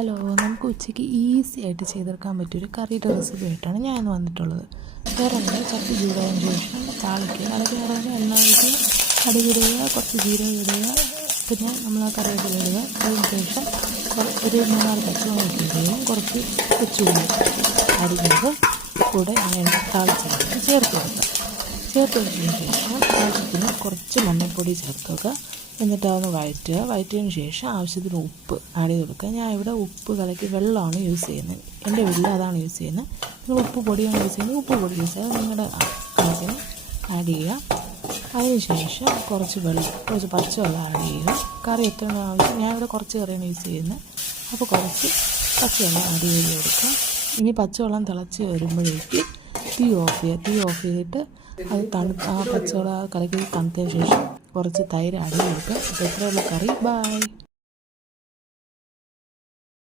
Hello, നമുക്ക് ഉച്ചയ്ക്ക് easy ആയിട്ട് ചെയ്തെടുക്കാൻ പറ്റിയൊരു കറിയുടെ റെസിപ്പി ആയിട്ടാണ് ഞാൻ ഇന്ന് വന്നിട്ടുള്ളത്. വേറെ ചട്ടി ചൂടായതിന് ശേഷം താളിക്കുക. ഇറങ്ങി എണ്ണ ഒഴിക്കുക, കടുകിടുക, കുറച്ച് ജീരകം ഇടുക, പിന്നെ നമ്മൾ ആ കറിവേപ്പില ഇടുക. അതിന് ശേഷം ഒരു 3-4 പച്ചമുളക് ഇടുകയും കുറച്ച് കൊച്ചുള്ളി അരിഞ്ഞത് കൂടെ താളിച്ചെടുത്ത് ചേർത്ത് കൊടുക്കുക. ചേർത്തതിന് ശേഷം ആവശ്യത്തിന് കുറച്ച് മഞ്ഞൾപ്പൊടി ചേർക്കുക. എന്നിട്ട് അതൊന്ന് വഴറ്റിയതിന് ശേഷം ആവശ്യത്തിന് ഉപ്പ് ആഡ് ചെയ്ത് കൊടുക്കുക. ഞാൻ ഇവിടെ ഉപ്പ് കലക്കി വെള്ളമാണ് യൂസ് ചെയ്യുന്നത്. എൻ്റെ വീട്ടിൽ അതാണ് യൂസ് ചെയ്യുന്നത്. നിങ്ങൾ ഉപ്പ് പൊടിയാണ് യൂസ് ചെയ്യുന്നത്, ഉപ്പ് പൊടി യൂസ് ചെയ്യുക. നിങ്ങളുടെ കണക്കിന് ആഡ് ചെയ്യുക. അതിനുശേഷം കുറച്ച് പച്ചവെള്ളം ആഡ് ചെയ്യുക. കറി എത്ര ആവശ്യം, ഞാൻ ഇവിടെ കുറച്ച് കറിയാണ് യൂസ് ചെയ്യുന്നത്, അപ്പോൾ കുറച്ച് പച്ചവെള്ളം ആഡ് ചെയ്ത് കൊടുക്കുക. ഇനി പച്ചവെള്ളം തിളച്ച് വരുമ്പോഴേക്ക് തീ ഓഫ് ചെയ്തിട്ട് അത് ആ പച്ചവെള്ളം കലക്കി തണുത്തതിന് ശേഷം കുറച്ച് തൈര് ആഡ് ചെയ്ത് കൊടുക്കുക. അപ്പോൾ ഇത്രയുള്ള കറി. ബൈ.